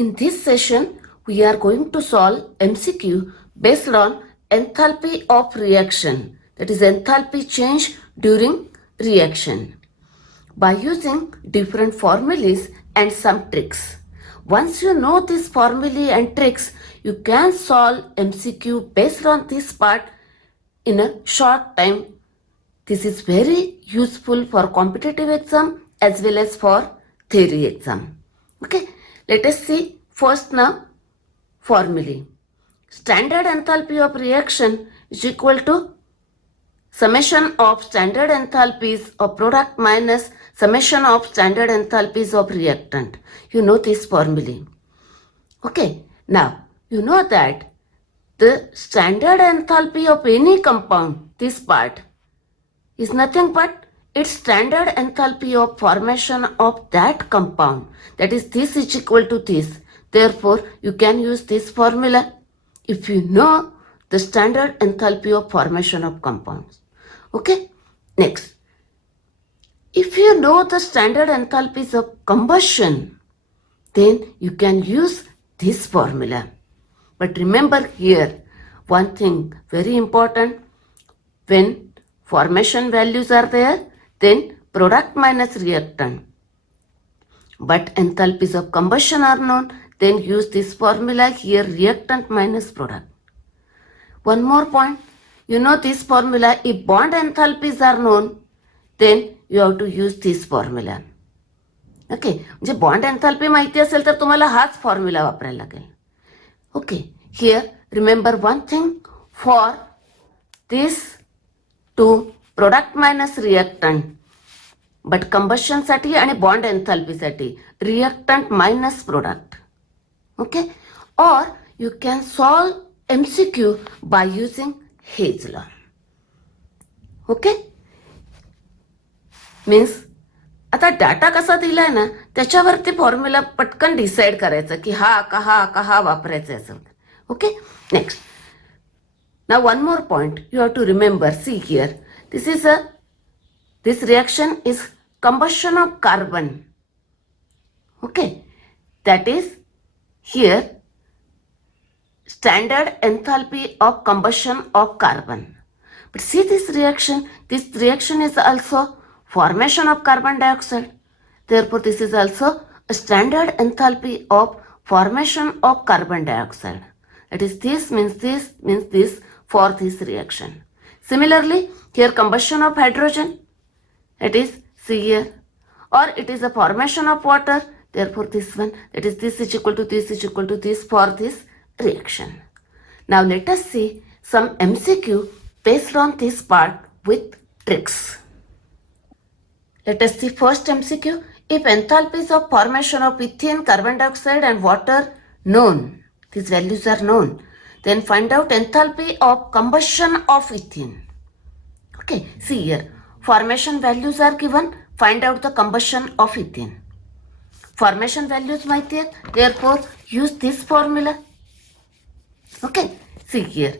In this session, we are going to solve MCQ based on enthalpy of reaction, that is enthalpy change during reaction, by using different formulas and some tricks. Once you know these formulae and tricks, you can solve MCQ based on this part in a short time. This is very useful for competitive exam as well as for theory exam. Okay, let us see first now formulae. Standard enthalpy of reaction is equal to summation of standard enthalpies of product minus summation of standard enthalpies of reactant. You know this formulae. Okay, now you know that the standard enthalpy of any compound, this part, is nothing but its standard enthalpy of formation of that compound. That is, this is equal to this. Therefore, you can use this formula if you know the standard enthalpy of formation of compounds. Okay, next. If you know the standard enthalpies of combustion, then you can use this formula. But remember here, one thing very important, when formation values are there, then product minus reactant. But enthalpies of combustion are known, then use this formula here, reactant minus product. One more point, you know this formula, if bond enthalpies are known, then you have to use this formula. Okay, म्हणजे bond enthalpy माहिती असेल तर तुम्हाला हाच formula वापरायला लागेल. Okay, here remember one thing, for this to product minus reactant, but कंबशनसाठी आणि बॉन्ड एन्थॅल्पीसाठी reactant minus product. Okay, or you can solve MCQ by using Hess law. Okay, means आता डाटा कसा दिलाय ना त्याच्यावरती फॉर्म्युला पटकन डिसाइड करायचं की हा का वापरायचा असं. Okay, next. Now one more point you have to remember, see here, this reaction is combustion of carbon. Okay, that is here standard enthalpy of combustion of carbon. But see this reaction is also formation of carbon dioxide. Therefore, this is also a standard enthalpy of formation of carbon dioxide. That is, this means this for this reaction. Similarly, here combustion of hydrogen, it is see here, or it is a formation of water. Therefore, this one, that is, this is equal to this is equal to this for this reaction. Now, let us see some MCQ based on this part with tricks. Let us see first MCQ. If enthalpies of formation of ethane, carbon dioxide and water known, these values are known, then find out enthalpy of combustion of ethane. Okay, see here, formation values are given, find out the combustion of ethane. Formation values माहिती आहेत, therefore use this formula. Okay, see here,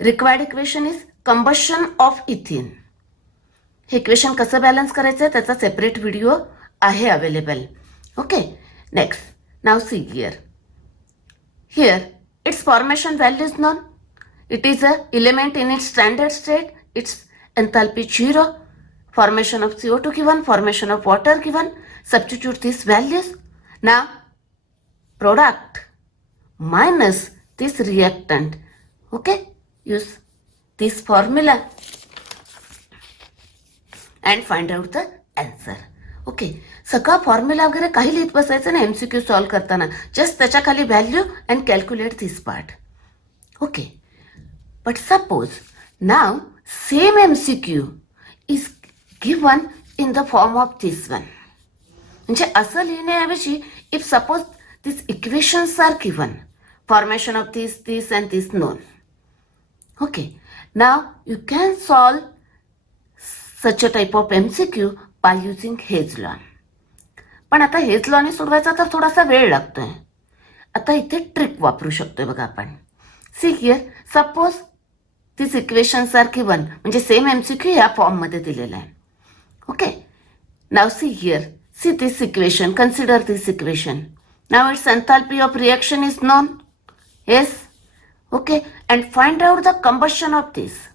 required equation is combustion of ethane. हे equation कसं balance करायचं आहे त्याचा separate video आहे available. Okay, next. Now see here its formation values known, it is a element in its standard state, its enthalpy 0, formation of CO2 given, formation of water given, substitute these values. Now product minus this reactant. Okay, use this formula and find out the answer. Okay, सगळा formula वगैरे काही लिहित बसायचं ना MCQ solve करताना, just त्याच्या खाली value and calculate this part. Okay, but suppose now same MCQ is given in the form of this one. म्हणजे असं लिहिण्याऐवजी if suppose this equations are given, formation of this and this known. Okay, now you can solve such a type of MCQ by using Hess law. पण आता hedge लॉने सोडवायचा तर थोडासा वेळ लागतोय. आता इथे ट्रिक वापरू शकतोय बघा आपण. See here, suppose this equations are given, म्हणजे सेम MCQ या फॉर्ममध्ये दिलेला आहे. Okay, now see here, see this equation, consider this equation. Now its enthalpy of reaction is known. Yes. Okay. And find out the combustion of this.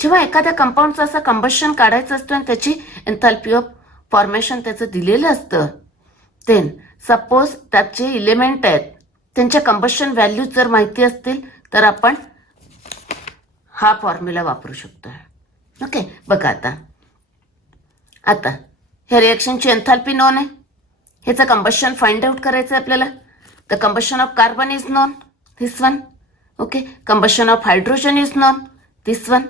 जेव्हा एखाद्या कंपाऊंडचं असं combustion काढायचं असतं आणि त्याची एन्थाल्पी ऑफ फॉर्मेशन त्याचं दिलेलं असतं, देन सपोज त्यात जे इलेमेंट आहेत त्यांच्या कंबशन व्हॅल्यूज जर माहिती असतील तर आपण हा फॉर्म्युला वापरू शकतो. ओके. बघा आता ह्या रिएक्शनची एन्थाल्पी नोन आहे. ह्याचं कंबशन फाइंड आउट करायचं आहे आपल्याला. The combustion of carbon is known, this one. Okay. Combustion of hydrogen is known, this one.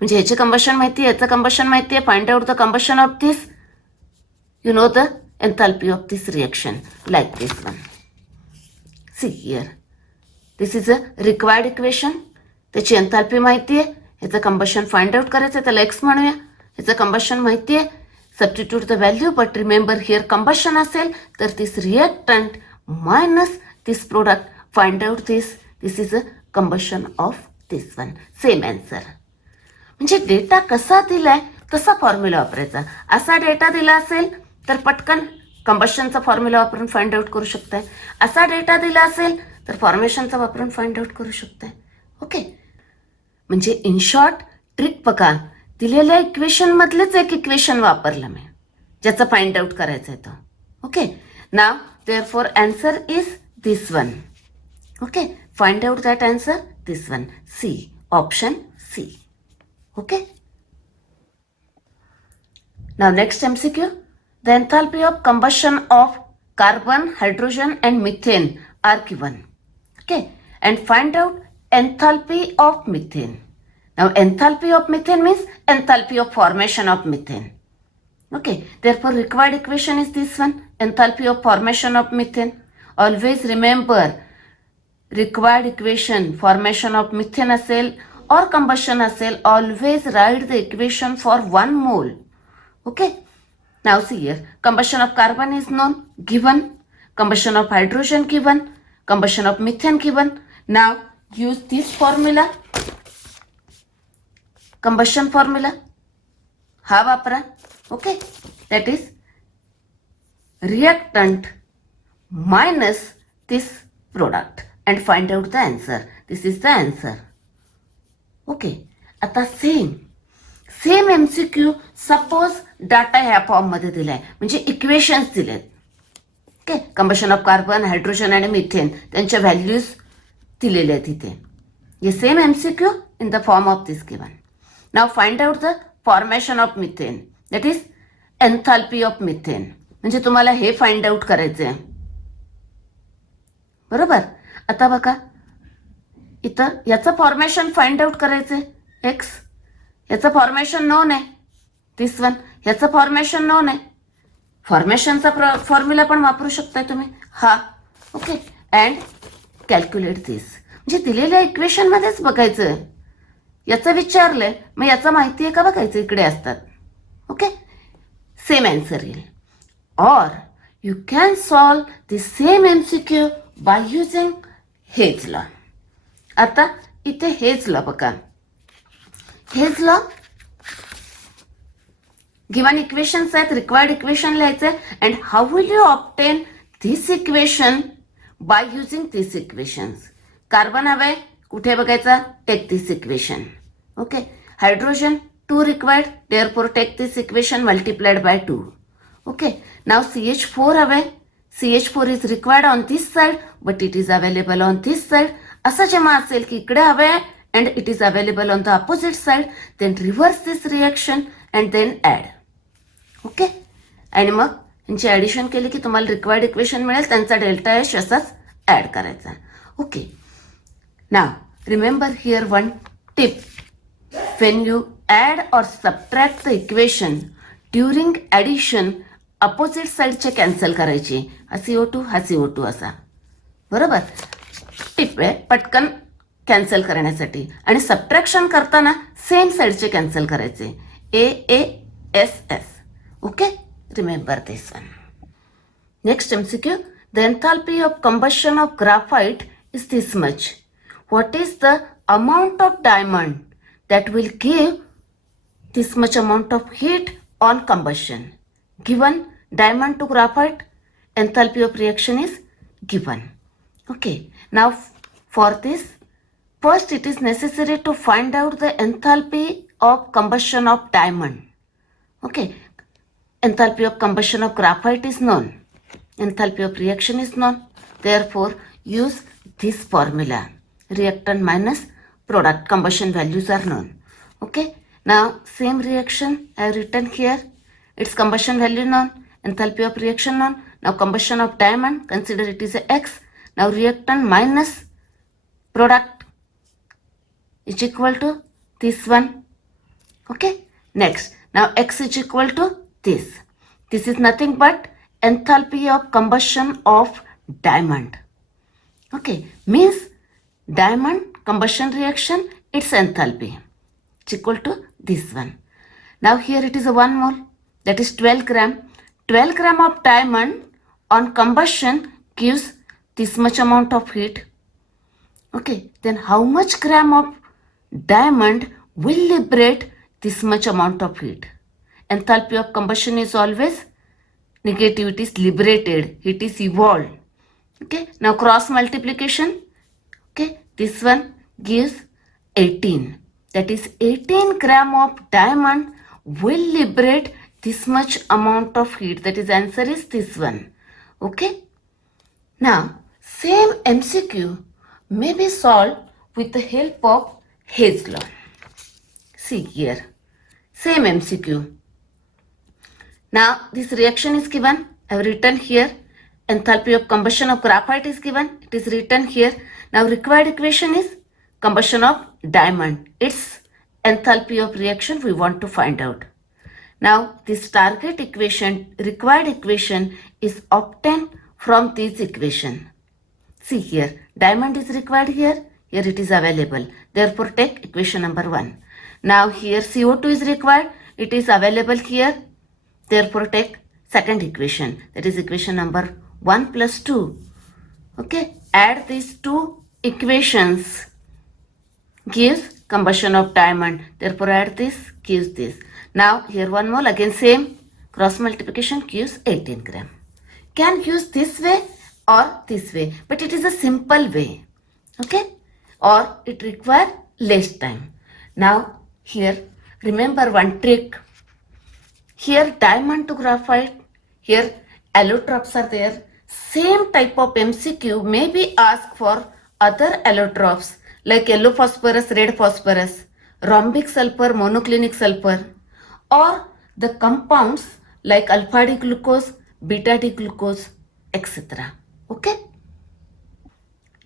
म्हणजे ह्याचे कंबशन माहिती आहे, याचं कंबशन माहिती आहे. Find out the combustion of this. You know the enthalpy of this reaction like this one. See here, this is a required equation. त्याची enthalpy माहिती आहे, ह्याचं कंबशन फाइंड आउट करायचं आहे, त्याला एक्स म्हणूया. ह्याचं कंबशन माहिती आहे, substitute the value. But remember here combustion असेल तर this reactant minus this product. Find out this is a combustion of this one. Same answer. म्हणजे डेटा कसा दिलाय तसा फॉर्म्युला वापरायचा. असा डेटा दिला असेल तर पटकन कंबशनचा फॉर्म्युला वापरून फाइंड आउट करू शकताय. असा डेटा दिला असेल तर फॉर्मेशनचा वापरून फाइंड आउट करू शकताय. ओके. म्हणजे इन शॉर्ट ट्रिक बघा, दिलेल्या इक्वेशन मधलेच एक इक्वेशन वापरलं मी ज्याचं फाइंड आउट करायचं आहे तो. Okay. Now therefore answer is this one. Okay. Find out that answer this one. See, option C. Okay. Now next MCQ. The enthalpy of combustion of carbon, hydrogen and methane are given. Okay. And find out enthalpy of methane. Now enthalpy of methane means enthalpy of formation of methane. Okay. Therefore required equation is this one. Enthalpy of formation of methane. Always remember required equation formation of methane असेल or combustion असेल, always write the equation for 1 mole. Okay. Now see here, combustion of carbon is known, given. Combustion of hydrogen given. Combustion of methane given. Now use this formula. Combustion formula. हा वापरा. Okay. That is reactant minus this product and find out the answer. This is the answer. Okay. आता same MCQ. Suppose data ह्या फॉर्ममध्ये दिलाय, म्हणजे equations दिलेत. Okay. Combustion of carbon, hydrogen आणि methane त्यांच्या व्हॅल्यूज दिलेल्या आहेत इथे. हे same MCQ in the form of this given. Now find out the formation of methane, that is enthalpy of methane. म्हणजे तुम्हाला हे फाइंड आउट करायचं आहे. बरोबर. आता बघा इथं याचं फॉर्मेशन फाइंड आउट करायचंय एक्स. याचं फॉर्मेशन नोन आहे, दिस वन. याचं फॉर्मेशन नोन आहे. फॉर्मेशनचा फॉर्म्युला पण वापरू शकताय तुम्ही हा. ओके. And calculate this. म्हणजे दिलेल्या इक्वेशन मध्येच बघायचं. याचं विचारलंय मग याचं माहिती आहे का बघायचं, इकडे असतात. ओके. सेम आन्सर येईल. Or you can solve the same MCQ by using Hess law. आता इथे हेज लॉ बघा. हेज लॉ गिवन इक्वेशन्स आहेत, रिक्वायर्ड इक्वेशन लिहायचंय. And how will you obtain this equation by using this equations. Carbon हवंय कुठे बघायचा, take this equation. Okay. Hydrogen 2 required, therefore take this equation multiplied by 2. Okay. Now CH4 हवंय. CH4 is required on this side but it is available on this side. असं जेव्हा असेल की इकडे हवंय and it is available on the opposite side, then reverse this reaction and then add. Okay. आणि मग यांची ॲडिशन केली की तुम्हाला रिक्वायर्ड इक्वेशन मिळेल. त्यांचा डेल्टा एच असाच ॲड करायचा. Okay. Now remember here one tip. When you add or subtract the equation during addition opposite साईडचे कॅन्सल करायचे. हा CO2 हा CO2 असा. बरोबर. टिप आहे पटकन कॅन्सल करण्यासाठी. आणि सबट्रॅक्शन करताना सेम साईडचे कॅन्सल करायचे. AASS. Okay. Remember this one. Next MCQ. The enthalpy of combustion of graphite is this much. What is the amount of diamond that will give this much amount of heat on combustion. Given diamond to graphite, enthalpy of reaction is given. Okay, now for this, first it is necessary to find out the enthalpy of combustion of diamond. Okay, enthalpy of combustion of graphite is known. Enthalpy of reaction is known. Therefore, use this formula. Reactant minus product combustion values are known. Okay. Now, same reaction I have written here. Its combustion value known. Enthalpy of reaction known. Now, combustion of diamond, consider it is a X. Now, reactant minus product is equal to this one. Okay. Next. Now, X is equal to this. This is nothing but enthalpy of combustion of diamond. Okay, means diamond combustion reaction, its enthalpy is equal to this one. Now here it is a 1 mole, that is 12 gram. 12 gram of diamond on combustion gives this much amount of heat. Okay, then how much gram of diamond will liberate this much amount of heat? Enthalpy of combustion is always negative, it is liberated, it is evolved. Okay, now cross multiplication. Okay, this one gives 18. That is 18 gram of diamond will liberate this much amount of heat. That is answer is this one. Okay. Now, same MCQ may be solved with the help of Hayes law. See here, same MCQ. Now, this reaction is given. I have written here. Enthalpy of combustion of graphite is given. It is written here. Now, required equation is combustion of diamond. Its enthalpy of reaction we want to find out. Now, this target equation, required equation is obtained from this equation. See here, diamond is required here. Here it is available. Therefore, take equation number 1. Now, here CO2 is required. It is available here. Therefore, take second equation. That is equation number 1 plus 2. Okay. Add these two equations. Gives combustion of diamond. Therefore, add this, gives this. Now, here 1 mole. Again, same. Cross multiplication gives 18 gram. Can use this way or this way. But it is a simple way. Okay. Or it requires less time. Now, here, remember one trick. Here diamond to graphite, here allotropes are there. Same type of MCQ may be asked for other allotropes like yellow phosphorus, red phosphorus, rhombic sulfur, monoclinic sulfur, or the compounds like alpha D glucose, beta D glucose, etc. Okay.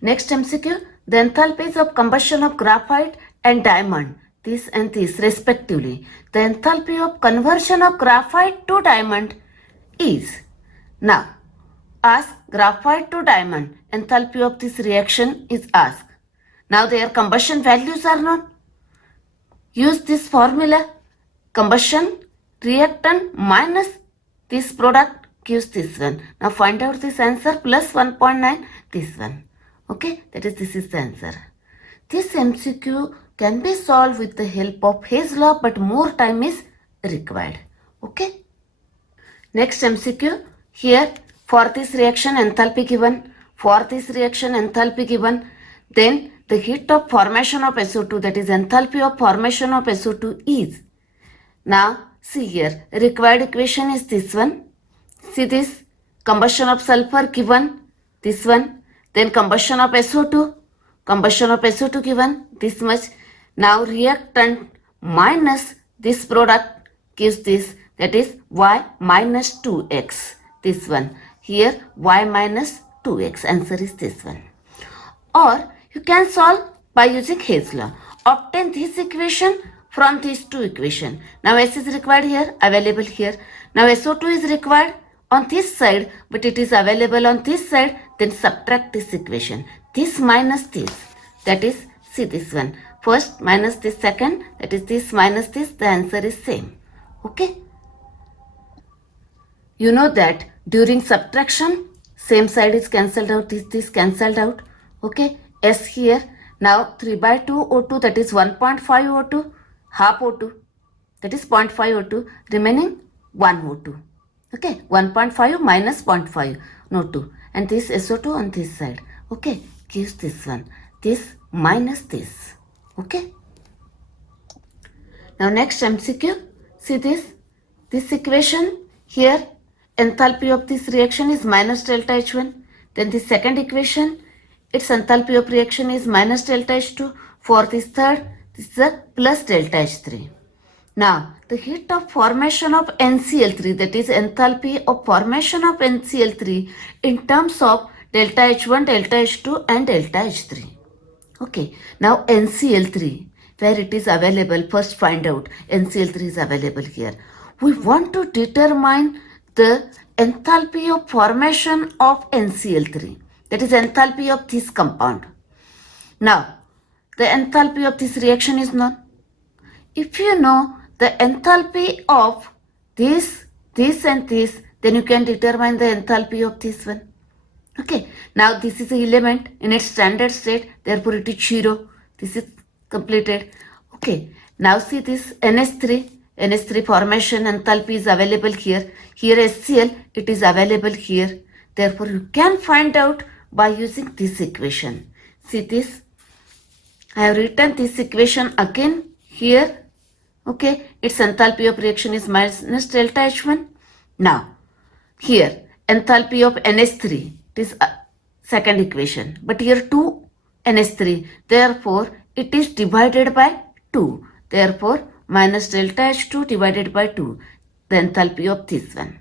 Next MCQ, the enthalpies of combustion of graphite and diamond, this and this respectively. The enthalpy of conversion of graphite to diamond is. Now, ask graphite to diamond, enthalpy of this reaction is asked. Now their combustion values are known. Use this formula. Combustion reactant minus this product gives this one. Now find out this answer plus 1.9 this one. Okay, that is this is the answer. This MCQ can be solved with the help of Hayes law, but more time is required. Okay. Next MCQ. Here for this reaction enthalpy given. For this reaction enthalpy given. Then the heat of formation of SO2, that is enthalpy of formation of SO2 is. Now see here, required equation is this one. See this, combustion of sulfur given, this one. Then combustion of SO2, combustion of SO2 given, this much. Now reactant minus this product gives this, that is Y minus 2x, this one. Here Y minus 2x, answer is this one. Or you can solve by using Hayes law. Obtain this equation from these two equations. Now S is required here, available here. Now SO2 is required on this side, but it is available on this side. Then subtract this equation. This minus this, that is, see this one. First minus this second, that is this minus this, the answer is same. Okay. You know that during subtraction, same side is cancelled out, this cancelled out. Okay. S here. Now 3 by 2 O2, that is 1.5 O2, half O2, that is 0.5 O2, remaining 1 O2. Okay, 1.5 minus 0.5, no 2. and this SO2 on this side. Okay, gives this one. This minus this. Okay. Now next MCQ. See this equation here. Enthalpy of this reaction is minus delta H1. Then the second equation, its enthalpy of reaction is minus delta H2. For this third, this is a plus delta H3. Now, the heat of formation of NCl3, that is enthalpy of formation of NCl3 in terms of delta H1, delta H2 and delta H3. Okay, now NCl3, where it is available, first find out NCl3 is available here. We want to determine the enthalpy of formation of NCl3, that is enthalpy of this compound. Now, the enthalpy of this reaction is known. If you know the enthalpy of this and this, then you can determine the enthalpy of this one. Okay, now this is an element in its standard state, therefore it is 0. This is completed. Okay, now see this NH3 formation enthalpy is available here. Here HCl, it is available here. Therefore you can find out by using this equation. See this, I have written this equation again here. Okay, its enthalpy of reaction is minus delta H1. Now, here, enthalpy of NH3, it is second equation. But here 2 NH3, therefore, it is divided by 2. Therefore, minus delta H2 divided by 2, the enthalpy of this one.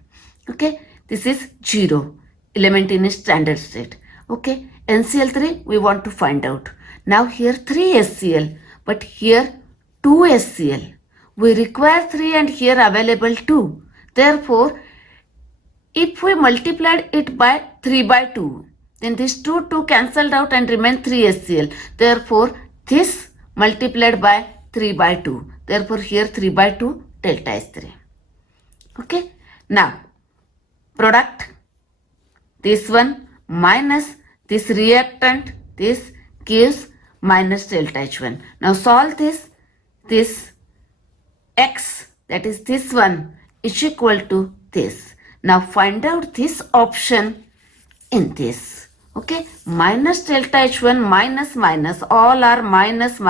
Okay, this is 0, element in its standard state. Okay, NCl3, we want to find out. Now, here 3 HCl, but here 2 HCl. We require 3 and here available 2. Therefore, if we multiplied it by 3 by 2, then this 2 cancelled out and remain 3 HCl. Therefore, this multiplied by 3 by 2. Therefore, here 3 by 2 delta H3. Okay. Now, product, this one minus this reactant, this gives minus delta H1. Now, solve this X, that is this one, is equal to this. Now find out this option in this. Okay, minus delta H1 minus, all are minus.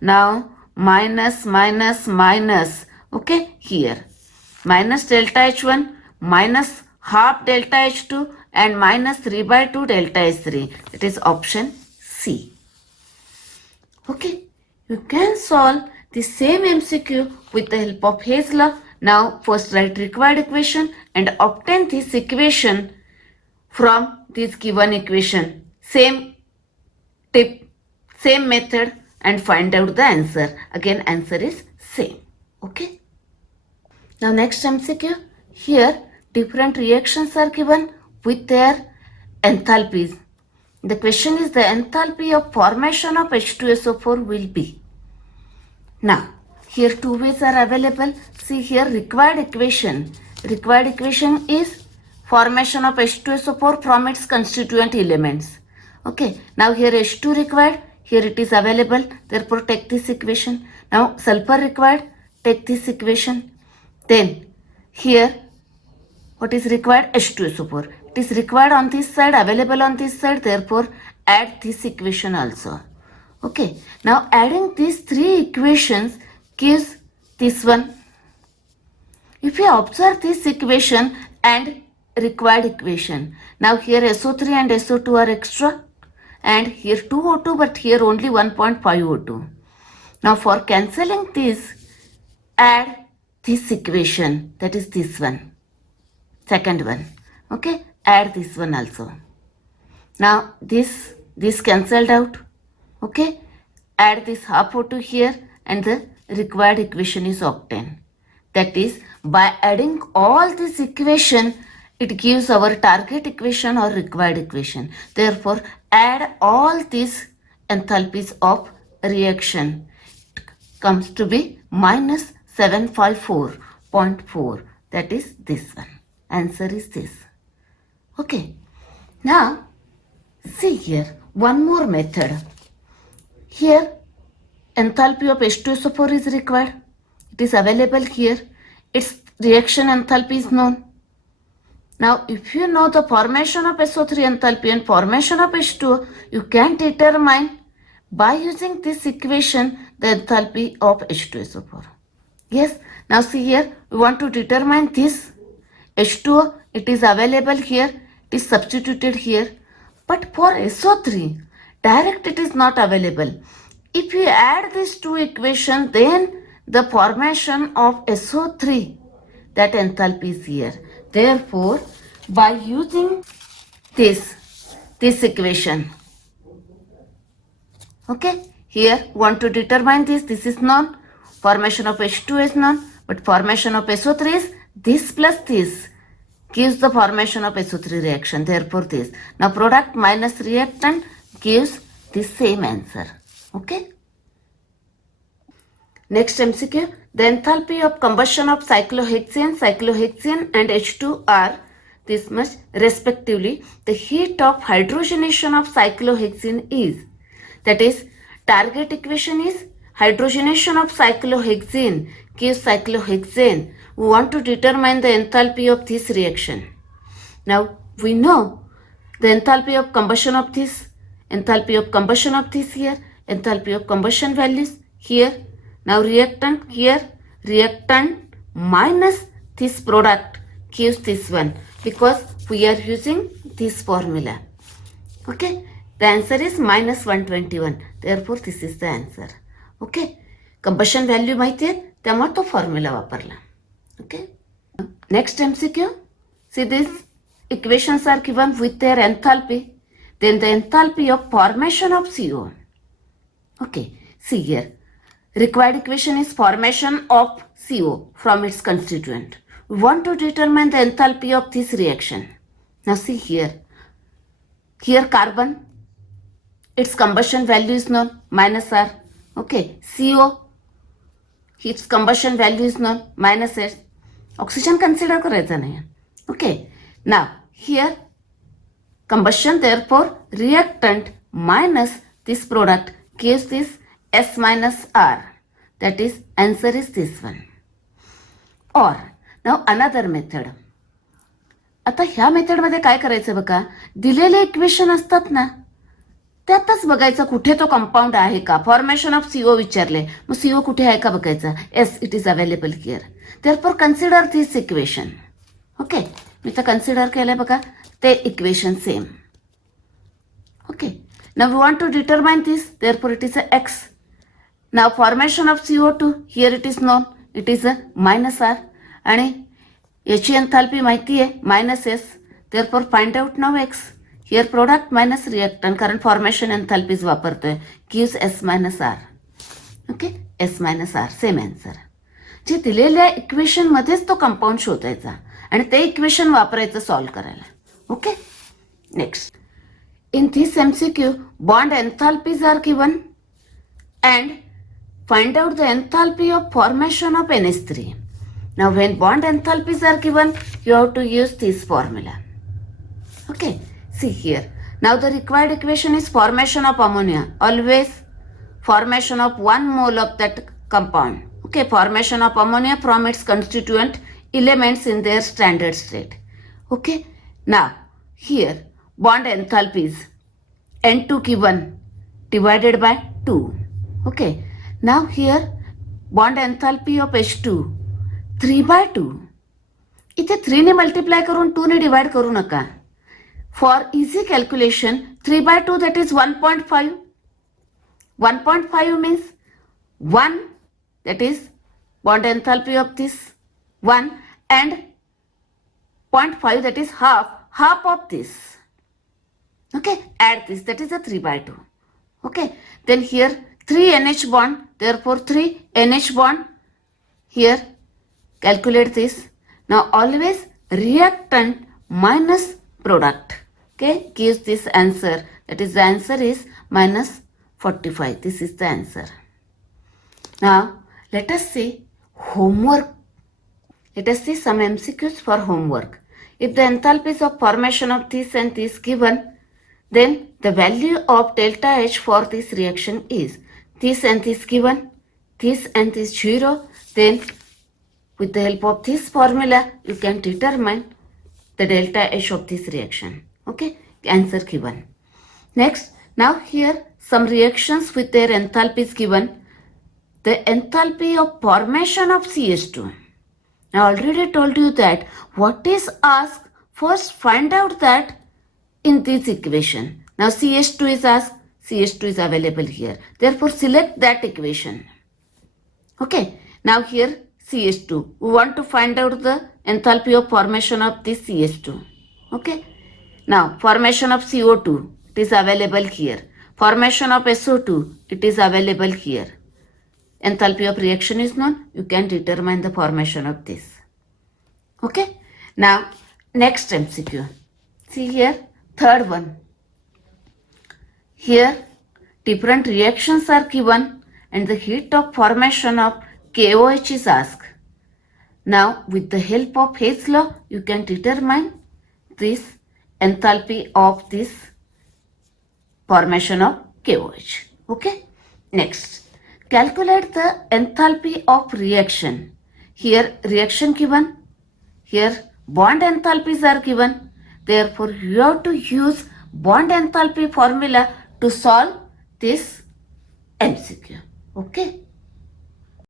Now minus. Okay, here minus delta H1 minus half delta H2 and minus 3 by 2 delta H3. That is option C. Okay, you can solve the same MCQ with the help of Hayes law. Now first write required equation and obtain this equation from this given equation. Same tip, same method, and find out the answer. Again, answer is same. Okay. Now next MCQ. Here different reactions are given with their enthalpies. The question is the enthalpy of formation of H2SO4 will be. Now, here two ways are available. See here required equation. Required equation is formation of H2SO4 from its constituent elements. Okay, now here H2 required, here it is available, therefore take this equation. Now sulfur required, take this equation. Then here what is required? H2SO4. It is required on this side, available on this side, therefore add this equation also. Okay, now adding these three equations gives this one. If you observe this equation and required equation, now here SO3 and SO2 are extra and here 2 O2 but here only 1.5 O2. Now for cancelling this, add this equation, that is this one, second one. Okay, add this one also. Now this cancelled out. Okay, add this half O2 here and the required equation is obtained. That is, by adding all this equation, it gives our target equation or required equation. Therefore, add all these enthalpies of reaction. It comes to be minus 754.4. That is this one. Answer is this. Okay. Now, see here, one more method. Here, enthalpy of H2SO4 is required. It is available here. Its reaction enthalpy is known. Now, if you know the formation of SO3 enthalpy and formation of H2O, you can determine by using this equation the enthalpy of H2SO4. Yes, now see here, we want to determine this H2O, it is available here, it is substituted here. But for SO3, direct it is not available. If you add these two equations, then the formation of SO3, that enthalpy is here. Therefore, by using this equation, okay, here want to determine this is known, formation of H2 is known, but formation of SO3 is this plus this gives the formation of SO3 reaction, therefore this. Now product minus reactant gives the same answer, okay. Next MCQ, the enthalpy of combustion of cyclohexane and H2 are this much respectively. The heat of hydrogenation of cyclohexane is, that is, target equation is hydrogenation of cyclohexane gives cyclohexane. We want to determine the enthalpy of this reaction. Now we know the enthalpy of combustion of this here, enthalpy of combustion values here. Now reactant here, reactant minus this product gives this one, because we are using this formula. Okay, the answer is minus 121. Therefore this is the answer. Okay, combustion value माहिती आहे त्यामुळे तो formula वापरला. Okay, next MCQ, see these equations are given with their enthalpy, then the enthalpy of formation of CO. Okay, see here, required equation is formation of CO from its constituent. We want to determine the enthalpy of this reaction. Now see here, carbon, its combustion value is known, minus R. Okay, CO, its combustion value is known, minus S. Oxygen consider करायचा नाही. Okay, now here combustion, therefore reactant minus this product gives this S minus R. That is, answer is this one. Or now another method. आता ह्या मेथडमध्ये काय करायचं बघा, दिलेले equation असतात ना त्यातच बघायचं कुठे तो कंपाऊंड आहे का. फॉर्मेशन ऑफ सीओ विचारले, मग सीओ कुठे आहे का बघायचा. As it is available here, therefore consider this equation. Okay, मी तर कन्सिडर केलंय बघा ते equation same. Okay, now we want to determine this, therefore it is a X. Now formation of CO2 here it is known, it is a minus R, आणि याची enthalpy माहिती आहे minus S. Therefore find out now X. Here product minus reactant, कारण formation enthalpies वापरतोय, gives S minus are. Okay, S minus R, same answer. जे दिलेल्या equation मध्येच तो कंपाऊंड शोधायचा आणि ते इक्वेशन वापरायचं सॉल्व्ह करायला. Okay, next. In this MCQ, bond enthalpies are given and find out the enthalpy of formation of NH3. Now when bond enthalpies are given, you have to use this formula. Okay, see here. Now the required equation is formation of ammonia. Always formation of 1 mole of that compound. Okay, formation of ammonia from its constituent elements in their standard state. Okay, now here bond enthalpies N2 given divided by 2. Okay, now here bond enthalpy of H2 3/2. इथे 3 ने multiply करून 2 ने divide करू नका. For easy calculation 3/2 that is 1.5. 1.5 means 1, that is bond enthalpy of this 1, and 0.5 that is half of this. Okay, add this, that is a 3/2. Okay, then here 3 NH bond, therefore 3 NH bond. Here calculate this. Now always reactant minus product, okay, gives this answer. That is, the answer is minus 45. This is the answer. Now let us see homework. Let us see some MCQs for homework. If the enthalpies of formation of this and this given, then the value of delta H for this reaction is this and this given, this and this 0, then with the help of this formula you can determine the delta H of this reaction. Okay, answer given. Next, now here some reactions with their enthalpy is given. The enthalpy of formation of CH2. I already told you that what is asked, first find out that in this equation. Now CH2 is asked, CH2 is available here. Therefore select that equation. Okay, now here CH2. We want to find out the enthalpy of formation of this CH2. Okay, now formation of CO2, it is available here. Formation of SO2, it is available here. Enthalpy of reaction is known, you can determine the formation of this. Okay, now next MCQ. See here, third one. Here different reactions are given and the heat of formation of KOH is asked. Now with the help of Hess law, you can determine this enthalpy of this formation of KOH. Okay, next. Calculate the enthalpy of reaction. Here reaction given, here bond enthalpies are given. Therefore you have to use bond enthalpy formula to solve this MCQ. Okay.